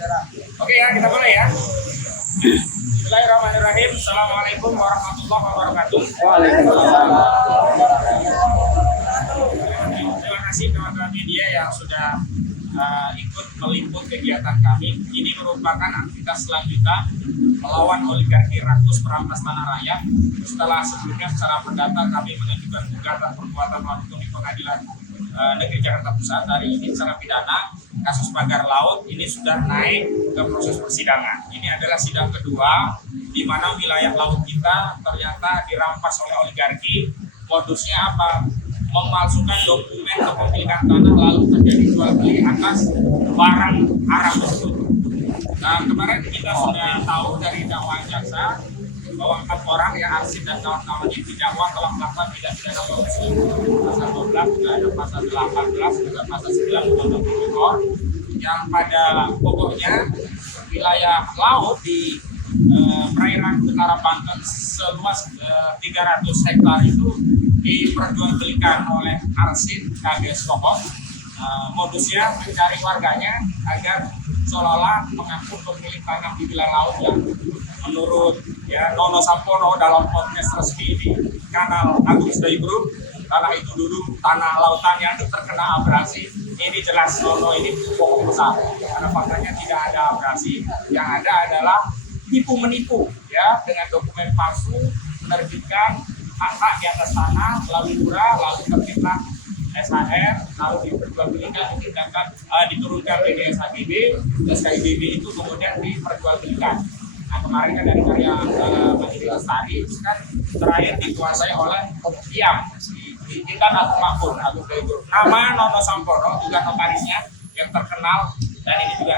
Oke ya, kita mulai ya. Bismillahirrahmanirrahim. Assalamualaikum warahmatullahi wabarakatuh. Waalaikumsalam. Terima kasih teman-teman media yang sudah ikut meliput kegiatan kami. Ini merupakan aktivitas selanjutnya melawan oligarki rakus perampas tanah rakyat. Setelah sebelumnya secara perdata kami mengajukan gugatan perbuatan melawan hukum di Pengadilan Negeri Jakarta Pusat. Hari ini secara pidana kasus pagar laut ini sudah naik ke proses persidangan. Ini adalah sidang kedua di mana wilayah laut kita ternyata dirampas oleh oligarki. Modusnya apa? Memalsukan dokumen kepemilikan tanah lalu terjadi jual beli atas barang haram tersebut. Nah, kemarin kita sudah tahu dari dakwaan jaksa bahwa 4 orang yang Arsin dan kawan-kawan ini didakwa telah melakukan tindak pidana korupsi. Pasal 12 juga ada pasal 18 juga pasal 9 Undang-Undang Tipikor yang pada pokoknya wilayah laut di perairan utara Banten seluas 300 hektar itu diperjualbelikan oleh Arsin KBS Kokon. Modusnya mencari warganya agar seolah-olah mengaku pemilik tanah di wilayah laut yang menurut Nono Sampono dalam podcast resmi di kanal Agung Sedayu Group, tanah itu dulu tanah lautan yang terkena abrasi. Ini jelas Nono ini bohong besar karena faktanya tidak ada abrasi, yang ada adalah tipu-menipu ya dengan dokumen palsu, menerbitkan hak-hak di atas tanah, lalu murah, lalu terfitnah SHR, lalu diperjualbelikan, diturunkan PDSHGB, SKIBB itu kemudian diperjualbelikan. Nah, kemarin kan dari karya Mandiri Lestari kan terakhir dikuasai oleh IAM, Intan Agung Makmur, Agung Sedayu Group. Nama Nono Sampono juga notarisnya yang terkenal dan ini juga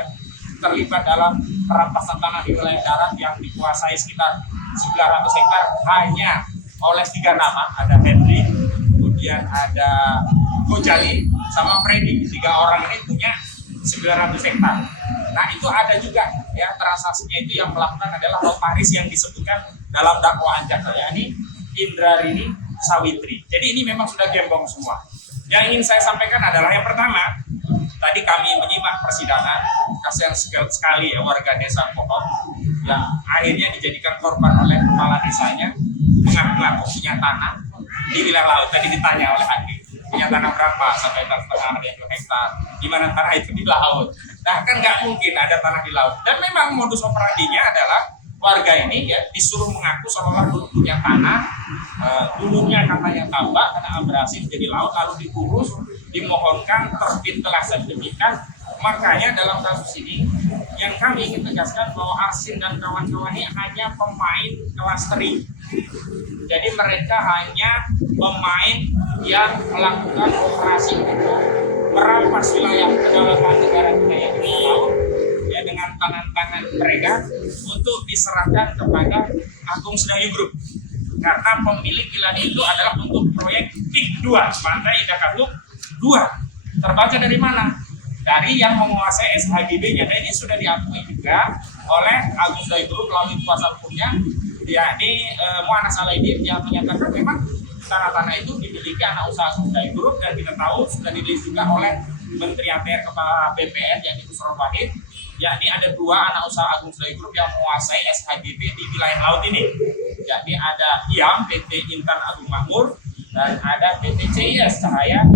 terlibat dalam perampasan tanah di wilayah darat yang dikuasai sekitar 900 hektar hanya oleh 3 nama, ada Henry, kemudian ada Gojali, sama Freddy. 3 orang ini punya 900 hektar. Nah itu ada juga ya transaksinya itu yang melakukan adalah notaris yang disebutkan dalam dakwaan jaksa, yakni Indrarini Sawitri. Jadi ini memang sudah gembong semua. Yang ingin saya sampaikan adalah yang pertama, tadi kami menyimak persidangan, kasihan sekali ya warga desa Kokon yang akhirnya dijadikan korban oleh kepala desanya mengaku-ngaku punya tanah di wilayah laut. Tadi ditanya oleh hakim, punya tanah berapa? Sampai 1,5 hektar. Di mana tanah itu di laut? Nah kan nggak mungkin ada tanah di laut. Dan memang modus operandinya adalah warga ini ya disuruh mengaku seolah-olah dulu punya tanah, dulunya katanya tambak karena abrasi menjadi laut, lalu diurus, dimohonkan terbitlah sertifikat. Makanya dalam kasus ini yang kami ingin tegaskan bahwa Arsin dan kawan-kawan ini hanya pemain kelas teri. Jadi mereka hanya pemain yang melakukan operasi untuk merampas wilayah kedaulatan negara kita yang di laut ya dengan tangan-tangan mereka untuk diserahkan kepada Agung Sedayu Group. Karena pemilik wilayah itu adalah untuk proyek PIK 2, Pantai Indah Kapuk 2. Terbaca dari mana? Dari yang menguasai SHGB-nya. Dan ini sudah diakui juga oleh Agung Sedayu Group melalui kuasa hukumnya, yakni Mu'anas Alaidin, yang menyatakan memang tanah-tanah itu dimiliki anak usaha Agung Sedayu Group, dan kita tahu sudah dirilis juga oleh Menteri ATR Kepala BPN yakni Busro Wahid, yakni ada 2 anak usaha Agung Sedayu Group yang menguasai SHGB di wilayah laut ini, yakni ada IAM PT Intan Agung Makmur dan ada PT CIS Cahaya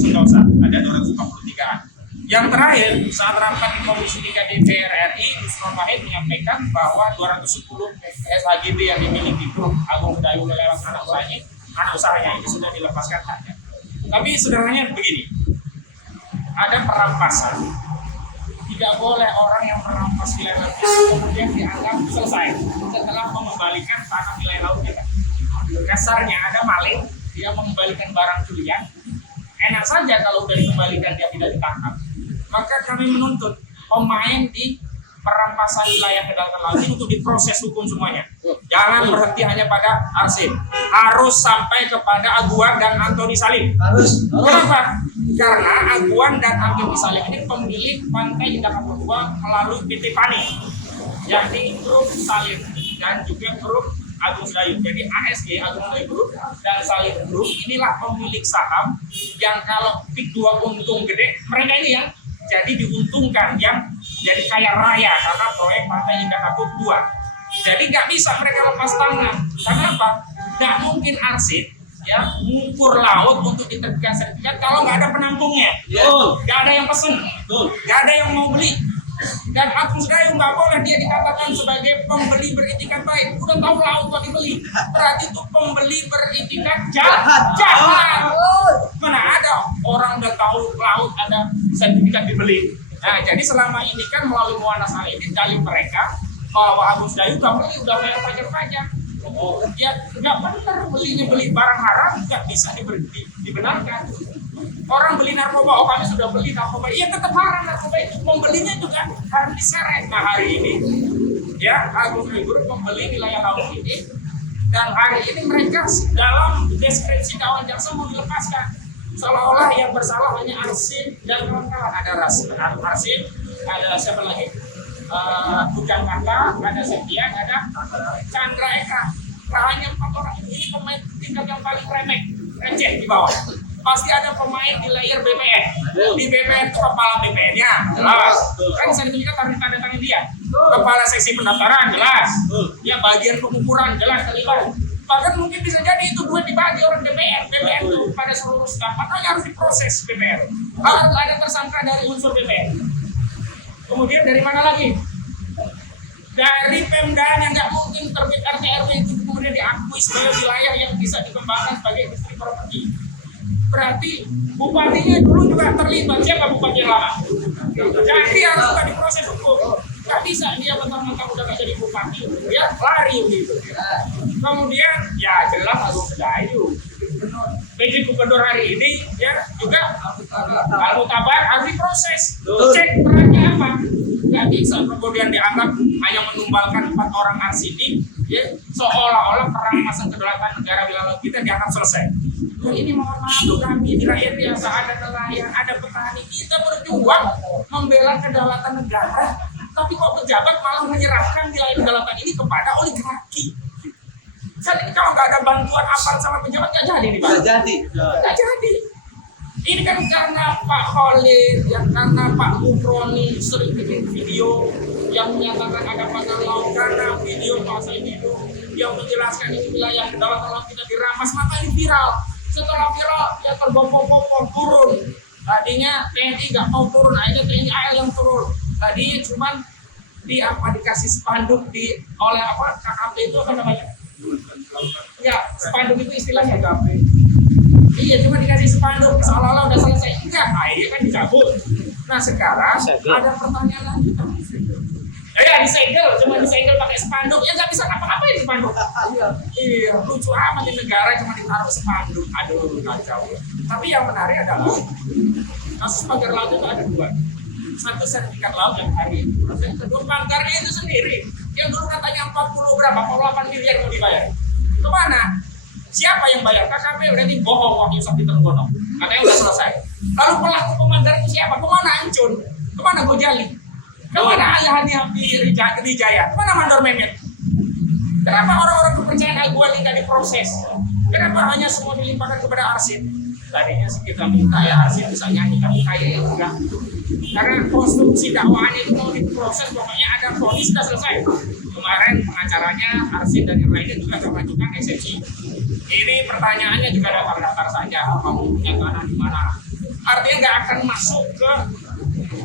Sentosa, ada 243. Yang terakhir, saat rapat di Komisi 3 DPR RI, Busro Wahid menyampaikan bahwa 210 SHGB yang dimiliki grup Agung Sedayu lewat anak usahanya ini sudah dilepaskan haknya. Tapi sederhananya begini, ada perampasan. Tidak boleh orang yang merampas wilayah laut kemudian dianggap selesai setelah mengembalikan tanah wilayah laut kita. Kasarnya ada maling, dia mengembalikan barang curian, enak saja kalau udah dikembalikan dia tidak ditangkap. Maka kami menuntut pemain di perampasan wilayah kedaulatan laut ini untuk diproses hukum semuanya. Jangan berhenti hanya pada Arsin, harus sampai kepada Aguan dan Antoni Salim. Kenapa? Karena Aguan dan Antoni Salim ini pemilik Pantai Indah Kapuk 2 melalui PT Pani, yakni grup Salim dan juga grup Agung Sedayu. Jadi ASG, Agung Sedayu Group dan Salim Group inilah pemilik saham yang kalau PIK 2 untung gede, mereka ini yang jadi diuntungkan, yang jadi kaya raya karena proyek Pantai Indah Kapuk 2. Jadi nggak bisa mereka lepas tangan. Karena apa? Nggak mungkin arsip ya mengukur laut untuk diterbitkan sertifikat kalau nggak ada penampungnya. Nggak ada yang pesen, nggak ada yang mau beli. Dan Agung Sedayu nggak boleh dia dikatakan sebagai pembeli beritikat baik. Udah tahu laut kok dibeli, berarti itu pembeli beritikat jahat. Mana ada orang udah tahu laut ada sertifikat dibeli. Nah, jadi selama ini kan melalui Muanas Al-Aidin dalil mereka bahwa Agung Sedayu nggak beli, udah bayar pajak. Ya nggak benar, beli barang haram nggak bisa dibenarkan. Orang beli narkoba, oh kami sudah beli narkoba, iya tetap haram narkoba itu, pembelinya juga harus diseret. Nah hari ini ya Agung Sedayu membeli wilayah laut ini, dan hari ini mereka dalam deskripsi kawan jaksa mau dilepaskan seolah-olah yang bersalah hanya Arsin dan kawan-kawan. Ada Arsin, ada siapa lagi? Bujang Kaka, ada Septian, ada Chandra Eka. Hanya 4 orang ini pemain tingkat yang paling receh di bawah. Pasti ada pemain di layer BPN. Di BPN itu kepala BPN-nya, jelas. Kan sertifikat harus tanda tangan dia. Kepala seksi pendaftaran, jelas. Ya bagian pengukuran, jelas terlibat. Bahkan mungkin bisa jadi itu duit dibagi orang BPN itu pada seluruh staf. Makanya harus diproses BPN. Harus ada tersangka dari unsur BPN. Kemudian dari mana lagi? Dari Pemda yang nggak mungkin terbit RT RW itu kemudian diakui sebagai wilayah yang bisa dikembangkan sebagai industri properti. Berarti bupatinya dulu juga terlibat. Siapa bupati yang lama? Jadi harus juga diproses hukum. Nggak bisa dia mentang-mentang udah nggak jadi bupati, dia lari gitu. Kemudian ya jelas Agung Sedayu. PJ Gubernur hari ini ya juga kalau kabar harus diproses. Cek perannya apa? Nggak bisa kemudian dianggap hanya menumbalkan 4 orang arsidik, ya seolah-olah perang masa kedaulatan negara wilayah kita dianggap selesai. Nah, ini mohon maaf kami di rakyat biasa, ada nelayan, ada petani, kita berjuang membela kedaulatan negara, tapi kok pejabat malah menyerahkan wilayah kedaulatan ini kepada oligarki. Kan ini kalau nggak ada bantuan aparat sama pejabat nggak jadi nih Pak. Nggak jadi. Ini kan karena Pak Khalid, ya karena Pak Mufroni sering bikin video yang menyatakan ada pasal laut, karena video masa itu yang menjelaskan ini wilayah kedaulatan laut kita dirampas, maka ini viral. Setelah viral, ya tergopoh-gopoh turun. Tadinya TNI nggak mau turun, akhirnya TNI AL yang turun. Tadinya cuman dikasih spanduk oleh KKP itu apa namanya? Ya, spanduk itu istilahnya KKP. Iya, cuma dikasih spanduk seolah-olah udah selesai. Enggak, akhirnya kan dicabut. Nah sekarang ada pertanyaan lagi. Ya disegel, cuma disegel pakai spanduk. Ya nggak bisa ngapa-ngapain spanduk. Iya, lucu amat di negara cuma ditaruh spanduk. Aduh, kacau. Tapi yang menarik adalah kasus pagar laut itu ada 2. Satu sertifikat laut yang hari ini. Yang kedua pagarnya itu sendiri. Yang dulu katanya 48 miliar mau dibayar. Kemana? Siapa yang bayar? KKP berarti bohong Wahyu Sakti Trenggono. Katanya udah selesai. Lalu pelaku pemandar itu siapa? Kemana Ancun? Kemana Gojali? Kemana Ayahani Rijaya? Kemana Mandor Mehmet? Kenapa orang-orang kepercayaan Al-Ghazali nggak diproses? Kenapa hanya semua dilimpahkan kepada Arsin? Tadinya sih kita minta ya Arsin bisa nyanyi, tapi kayaknya enggak. Karena konstruksi dakwaannya itu mau diproses, pokoknya ada vonis sudah selesai. Kemarin pengacaranya Arsin dan yang lainnya juga akan mengajukan eksepsi. Ini pertanyaannya juga daftar-daftar saja, kamu punya tanah di mana? Artinya nggak akan masuk ke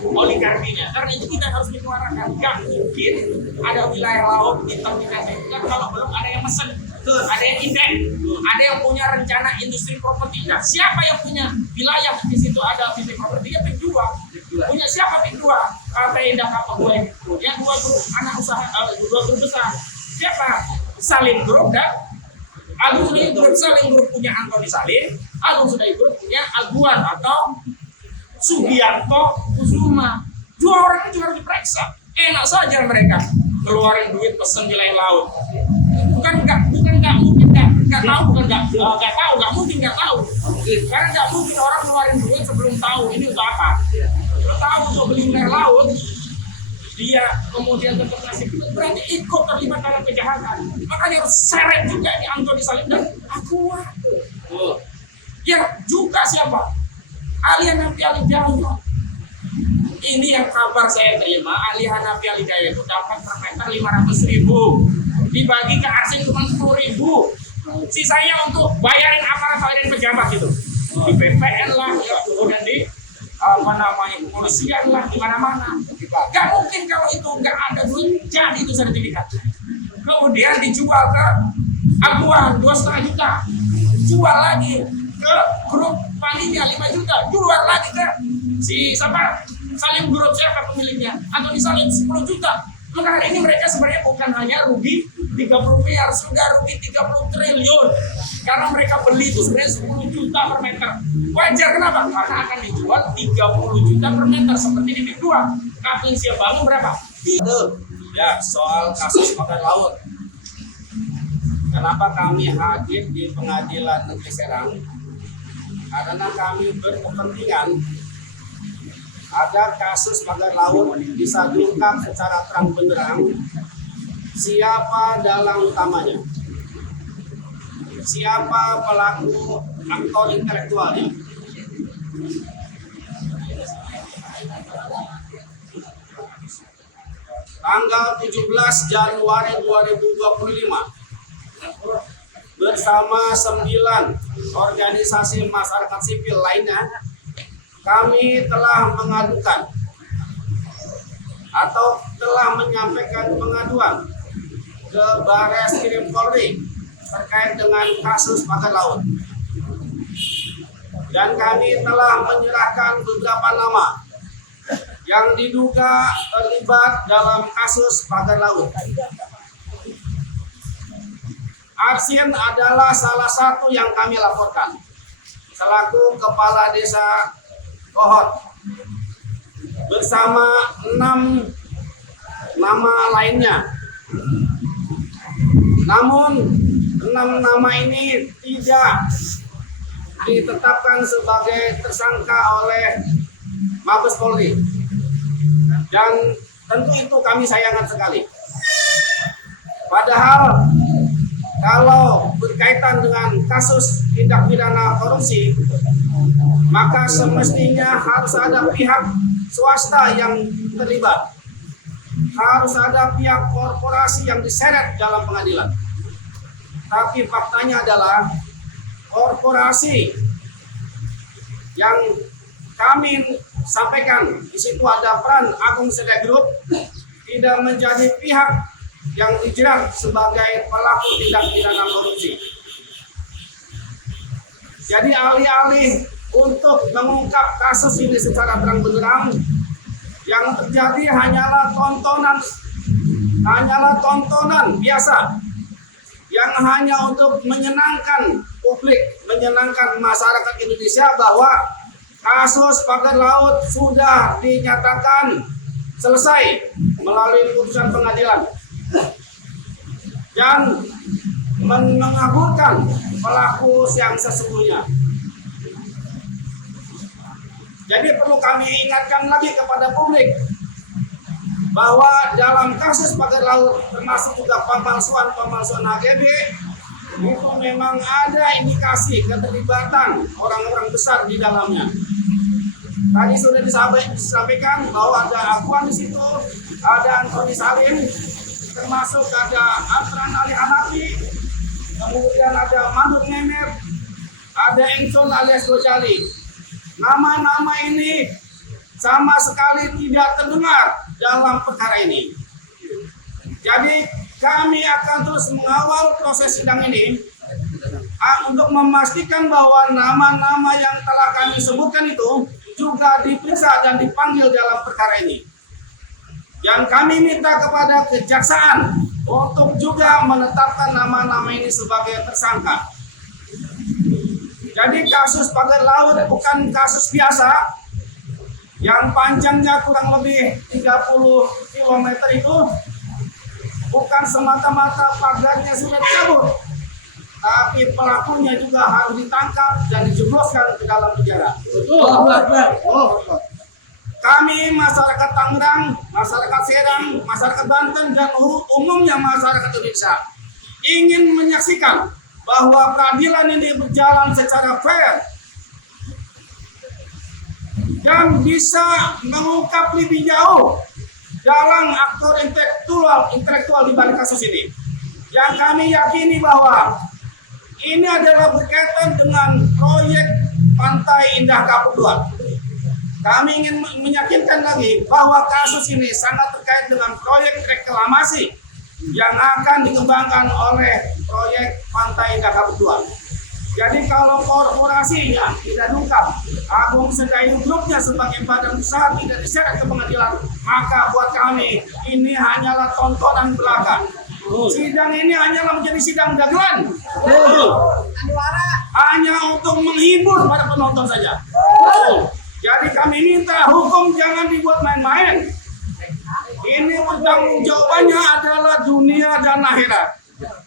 oligarkinya. Karena itu kita harus menyuarakan, nggak mungkin ada wilayah laut di terminasi kalau belum ada yang mesen, ada yang indek, ada yang punya rencana industri properti. Nah, siapa yang punya wilayah di situ ada industri properti? Dia penjual. Punya siapa penjual? Pantai Indah Kapuk 2 yang 2 grup anak usaha, 2 grup besar. Siapa? Salim Group dan Agung Sedayu Group. Salim Group punya Antoni Salim, Agung Sedayu Group punya Aguan atau Sugiarto Kusuma. 2 orang itu harus diperiksa. Enak saja mereka keluarin duit pesen wilayah laut. Bukan nggak mungkin nggak tahu. Karena nggak mungkin orang keluarin duit sebelum tahu ini untuk apa. Kalau tahu untuk beli wilayah laut, dia kemudian tetap ngasih berarti ikut terlibat dalam kejahatan. Makanya harus seret juga ini Antoni Salim dan Aguan. Ya juga siapa? Alian Nabi Ali Jaya. Ini yang kabar saya terima, ahli Hanafi Al Hidayah itu dapat per meter 500.000, dibagi ke asing cuma 10.000, sisanya untuk bayarin aparat dan pejabat itu, di BPN lah, kemudian di kepolisian lah, di mana-mana. Gak mungkin kalau itu nggak ada duit jadi itu sertifikat. Kemudian dijual ke aguan 2,5 juta, jual lagi ke grup panitia 5 juta, jual lagi ke si siapa saling grup siapa pemiliknya, atau disalin 10 juta. Maka hari ini mereka sebenarnya bukan hanya rugi 30 miliar, sudah rugi 30 triliun karena mereka beli itu sebenarnya 10 juta per meter. Wajar kenapa? Karena akan dijual 30 juta per meter seperti di Big 2. Kapling siap bangun berapa? Ya, soal kasus Pagar Laut. Kenapa kami hadir di Pengadilan Negeri Serang? Karena kami berkepentingan ada kasus Pagar Laut bisa diungkap secara terang benderang siapa dalang utamanya, siapa pelaku aktor intelektualnya. Tanggal 17 Januari 2025 bersama 9 organisasi masyarakat sipil lainnya, kami telah mengadukan atau telah menyampaikan pengaduan ke Barreskrim Polri terkait dengan kasus Pagar Laut. Dan kami telah menyerahkan beberapa nama yang diduga terlibat dalam kasus Pagar Laut. Arsin adalah salah satu yang kami laporkan selaku Kepala Desa Kohot bersama 6 nama lainnya. Namun 6 nama ini tidak ditetapkan sebagai tersangka oleh Mabes Polri, dan tentu itu kami sayangkan sekali. Padahal kalau berkaitan dengan kasus tindak pidana korupsi, maka semestinya harus ada pihak swasta yang terlibat, harus ada pihak korporasi yang diseret dalam pengadilan. Tapi faktanya adalah korporasi yang kami sampaikan di situ ada peran Agung Sedek Group tidak menjadi pihak yang dijerat sebagai pelaku tindak pidana korupsi. Jadi alih-alih untuk mengungkap kasus ini secara terang benderang, yang terjadi hanyalah tontonan biasa yang hanya untuk menyenangkan publik, menyenangkan masyarakat Indonesia bahwa kasus Pagar Laut sudah dinyatakan selesai melalui putusan pengadilan dan mengaburkan pelaku yang sesungguhnya. Jadi perlu kami ingatkan lagi kepada publik bahwa dalam kasus Pagar Laut termasuk juga pemalsuan HGB itu memang ada indikasi keterlibatan orang-orang besar di dalamnya. Tadi sudah disampaikan bahwa ada Akuan di situ, ada Antoni Salim, termasuk ada Afran Ali Hanafi, kemudian ada Mandut Nemer, ada Engson alias Gojali. Nama-nama ini sama sekali tidak terdengar dalam perkara ini. Jadi kami akan terus mengawal proses sidang ini untuk memastikan bahwa nama-nama yang telah kami sebutkan itu juga diperiksa dan dipanggil dalam perkara ini. Yang kami minta kepada kejaksaan untuk juga menetapkan nama-nama ini sebagai tersangka. Jadi kasus Pagar Laut bukan kasus biasa yang panjangnya kurang lebih 30 km itu, bukan semata-mata pagarnya sudah dicabut, tapi pelakunya juga harus ditangkap dan dijebloskan ke dalam penjara. Kami masyarakat Tangerang, masyarakat Serang, masyarakat Banten, dan umumnya masyarakat Indonesia ingin menyaksikan bahwa peradilan ini berjalan secara fair yang bisa mengungkap lebih jauh dalam aktor intelektual di balik kasus ini. Yang kami yakini bahwa ini adalah berkaitan dengan proyek Pantai Indah Kapuk 2. Kami ingin meyakinkan lagi bahwa kasus ini sangat terkait dengan proyek reklamasi yang akan dikembangkan oleh proyek Pantai Indah Kapuk 2. Jadi kalau korporasinya tidak lengkap, Agung Sedayu Grupnya sebagai badan usaha tidak diseret ke pengadilan, maka buat kami ini hanyalah tontonan belaka. Sidang ini hanyalah menjadi sidang dagelan. Hanya untuk menghibur para penonton saja. Jadi kami minta hukum jangan dibuat main-main. Ini bertanggung jawabannya adalah dunia dan akhirat.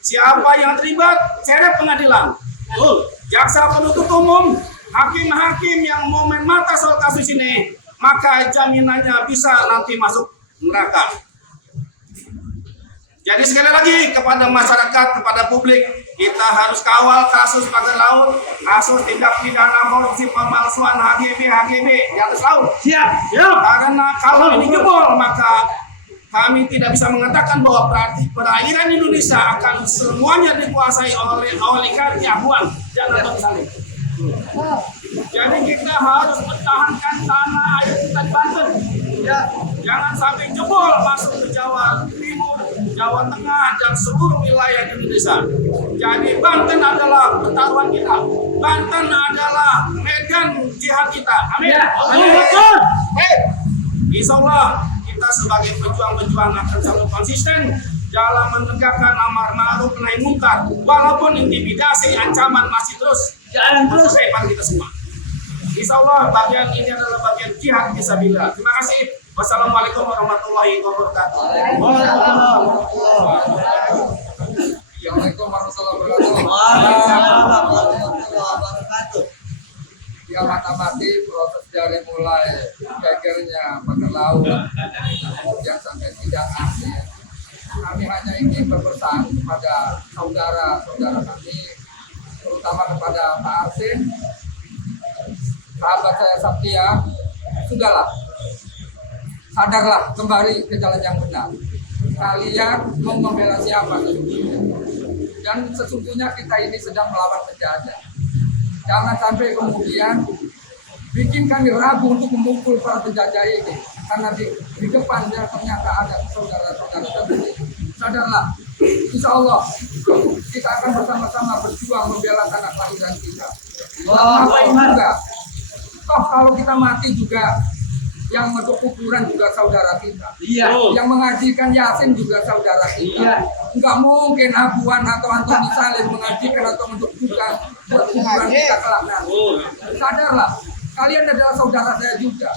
Siapa yang terlibat, seret pengadilan. Jaksa penuntut umum, hakim-hakim yang mau main mata soal kasus ini, maka jaminannya bisa nanti masuk neraka. Jadi sekali lagi kepada masyarakat, kepada publik, kita harus kawal kasus pagar laut, kasus tindak pidana korupsi pemalsuan HGB di atas laut. Siap. Karena kalau ini jebol, maka kami tidak bisa mengatakan bahwa perairan Indonesia akan semuanya dikuasai oleh oligarki abuan dan atau saling. Jadi kita harus pertahankan tanah air kita di Banten. Ya, jangan sampai jebol masuk ke Jawa Timur, Jawa Tengah dan seluruh wilayah Indonesia. Jadi Banten adalah pertaruhan kita. Banten adalah medan jihad kita. Amin. Insya Allah kita sebagai pejuang-pejuang akan selalu konsisten dalam menegakkan amar ma'ruf nahi munkar, walaupun intimidasi, ancaman masih terus jalan terus depan kita semua. Insya Allah bagian ini adalah bagian jihad fisabilillah. Terima kasih. Wassalamualaikum warahmatullahi wabarakatuh. Assalamualaikum warahmatullahi wabarakatuh. Ya mati proses dari mulai gegernya pagar laut kemudian sampai sidang akhir. Kami hanya ingin berpesan kepada saudara-saudara kami, terutama kepada Pak Arsin, sahabat saya Sabtia, sudahlah, sadarlah kembali ke jalan yang benar. Kalian mau membela siapa sesungguhnya? Dan sesungguhnya kita ini sedang melawan penjajah. Jangan sampai kemudian bikin kami ragu untuk memukul para penjajah ini. Karena di depannya ternyata ada saudara-saudara kami. Sadarlah, insya Allah kita akan bersama-sama berjuang membela tanah kelahiran kita. Ngapain juga? Toh kalau kita mati juga, yang untuk kuburan juga saudara kita. Iya. Yang mengajikan Yasin juga saudara kita. Iya. Enggak mungkin Abuan atau Antoni Salim mengajikan atau mendudukan buat kuburan kita kelak nanti. Sadarlah, kalian adalah saudara saya juga.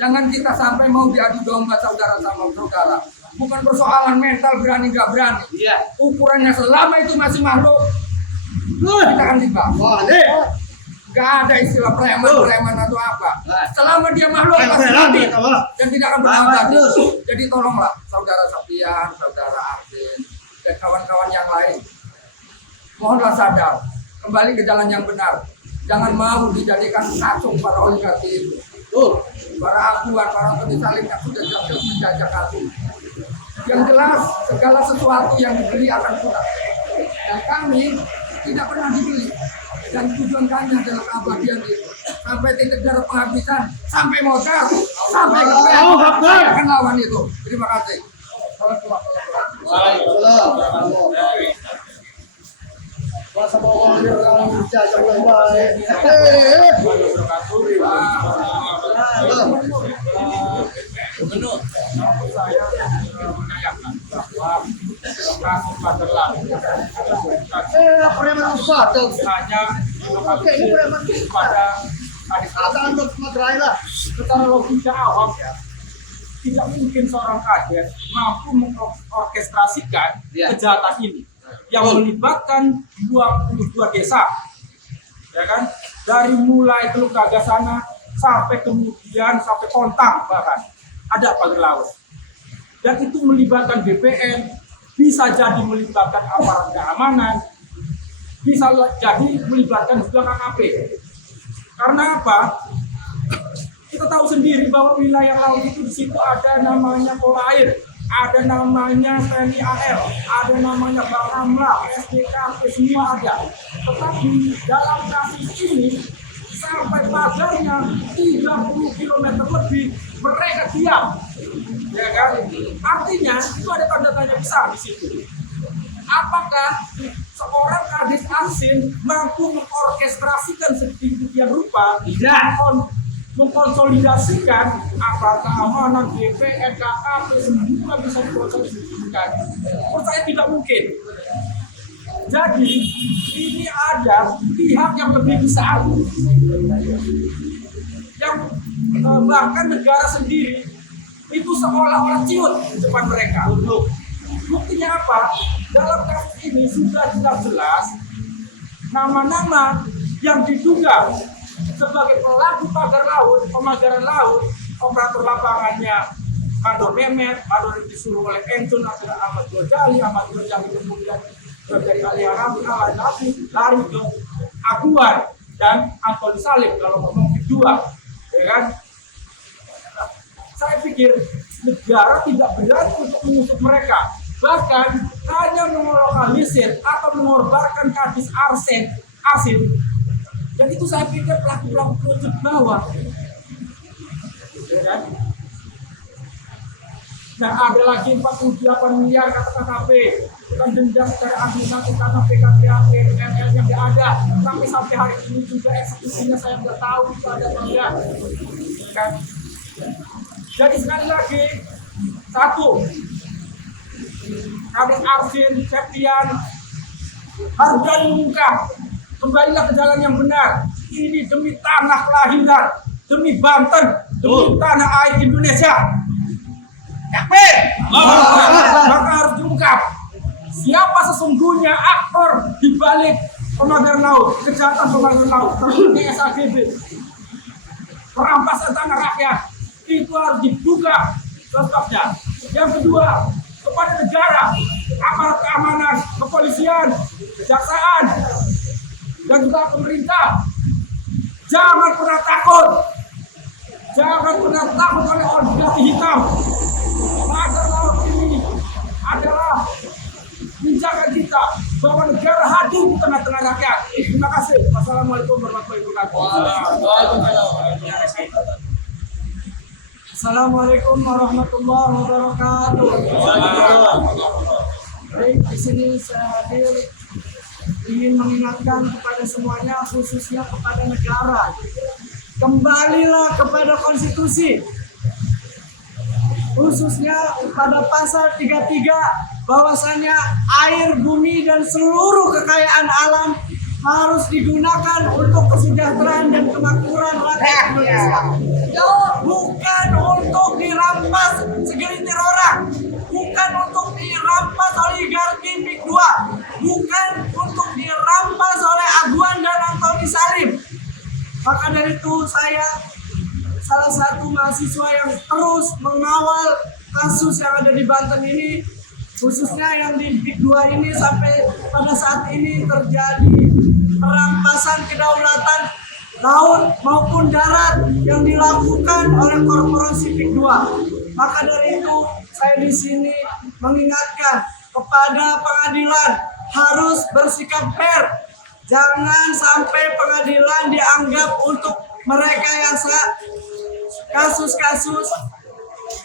Jangan kita sampai mau diadu domba saudara sama saudara. Bukan persoalan mental berani nggak berani. Iya. Ukurannya selama itu masih makhluk, kita akan timbang. Gak ada istilah preman atau apa. Selama dia makhluk pasti mati dan tidak akan pernah mati. Jadi tolonglah saudara Sapian, saudara Arvin dan kawan-kawan yang lain. Mohonlah sadar, kembali ke jalan yang benar. Jangan mau dijadikan kacung para oligarki itu. Para abuan, para pendisalim yang sudah menjajah kami. Yang jelas segala sesuatu yang dibeli akan punah. Dan kami tidak pernah dibeli. Dan tujuan kami adalah keabadian itu. Sampai titik darah penghabisan, sampai modal, sampai ke akan lawan itu. Terima kasih. Secara logika awam ya, tidak mungkin seorang kades mampu mengorkestrasikan kejahatan ini yang melibatkan 22 desa, ya kan, dari mulai Teluk Gagasana sampai kemudian sampai Kontang, bahkan ada pagar laut, dan itu melibatkan BPN, bisa jadi melibatkan aparat keamanan, bisa jadi melibatkan juga KKP. Karena apa? Kita tahu sendiri bahwa wilayah laut itu di situ ada namanya Polair, ada namanya TNI AL, ada namanya Bakamla, SDKP, semua ada. Tetapi dalam kasus ini sampai pagarnya 30 km lebih mereka diam, ya kan? Artinya itu ada tanda tanya besar di situ. Apakah seorang kadis Arsin mampu mengorkestrasikan sedemikian rupa? Tidak. Mengkonsolidasikan aparat keamanan, DPR, KKP, semua bisa dikonsolidasikan. Menurut saya tidak mungkin. Jadi ini ada pihak yang lebih besar, yang bahkan negara sendiri itu seolah-olah ciut di depan mereka. Buktinya apa? Dalam kasus ini sudah jelas nama-nama yang diduga sebagai pelaku pagar laut, pemagaran laut, operator lapangannya Mandor Mehmet, Mandor yang disuruh oleh Encun, ada Ahmad Ghazali, kemudian dari Ali Arabi, lari ke Aguan dan Anton Salim kalau ngomong kedua, ya kan? Saya pikir negara tidak berani untuk mengusut mereka, bahkan hanya mengolokalisir atau mengorbankan kadis Arsin. Dan itu saya pikir pelaku-pelaku kerucut bawah, ya kan? Nah, ada lagi 48 miliar kata KKP, bukan denda secara administratif karena PKPAP, ML yang tidak ada, sampai hari ini juga eksekusinya saya nggak tahu itu ada atau enggak, kan? Jadi sekali lagi, satu, kadis Arsin, Septian, harus berani mengungkap, kembalilah ke jalan yang benar. Ini demi tanah kelahiran, demi Banten, demi tanah air Indonesia. Takbir! Maka harus diungkap siapa sesungguhnya aktor di balik pemagaran laut, kejahatan pemagaran laut, terutama SAGB, perampasan tanah rakyat, itu harus dibuka sebabnya. Yang kedua, kepada negara, aparat keamanan, kepolisian, kejaksaan, dan juga pemerintah, jangan pernah takut. Jangan pernah takut oleh oligarki hitam. Pagar laut ini adalah menjaga kita bahwa negara hadir di tengah-tengah rakyat. Terima kasih. Wassalamualaikum warahmatullahi wabarakatuh. Assalamualaikum warahmatullahi wabarakatuh. Baik, di sini saya hadir ingin mengingatkan kepada semuanya, khususnya kepada negara. Kembalilah kepada konstitusi, khususnya pada pasal 33 bahwasannya air, bumi, dan seluruh kekayaan alam harus digunakan untuk kesejahteraan dan kemakmuran rakyat Indonesia. Bukan untuk dirampas segelintir orang, bukan untuk dirampas oligarki Big 2, bukan untuk dirampas oleh Aguan dan Antoni Salim. Maka dari itu saya salah satu mahasiswa yang terus mengawal kasus yang ada di Banten ini, khususnya yang di Big 2 ini, sampai pada saat ini terjadi perampasan kedaulatan laut maupun darat yang dilakukan oleh korporasi Big 2. Maka dari itu saya di sini mengingatkan kepada pengadilan harus bersikap fair. Jangan sampai pengadilan dianggap untuk mereka yang kasus-kasus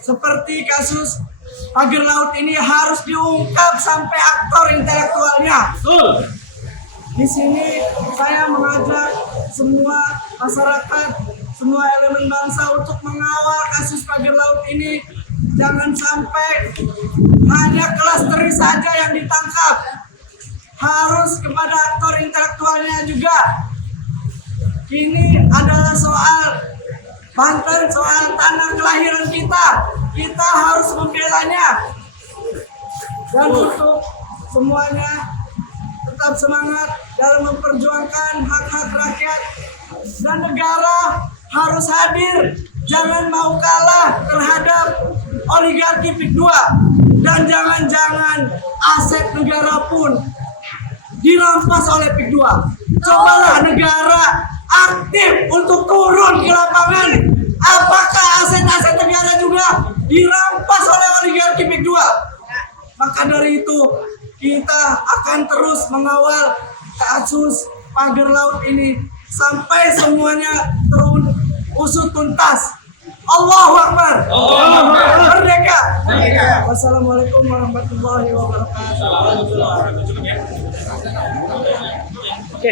seperti kasus pagar laut ini harus diungkap sampai aktor intelektualnya. Di sini saya mengajak semua masyarakat, semua elemen bangsa untuk mengawal kasus pagar laut ini. Jangan sampai hanya klasteri saja yang ditangkap. Harus kepada aktor intelektualnya juga. Ini adalah soal Banten, soal tanah kelahiran kita. Kita harus membelanya. Dan untuk semuanya tetap semangat dalam memperjuangkan hak-hak rakyat, dan negara harus hadir. Jangan mau kalah terhadap oligarki Big 2, dan jangan-jangan aset negara pun dirampas oleh Big 2. Cobalah negara aktif untuk turun ke lapangan. dirampas oleh oligarki Big 2. Maka dari itu kita akan terus mengawal kasus pagar laut ini sampai semuanya terusut tuntas. Allahu Akbar. Merdeka. Wassalamualaikum warahmatullahi wabarakatuh. Oke.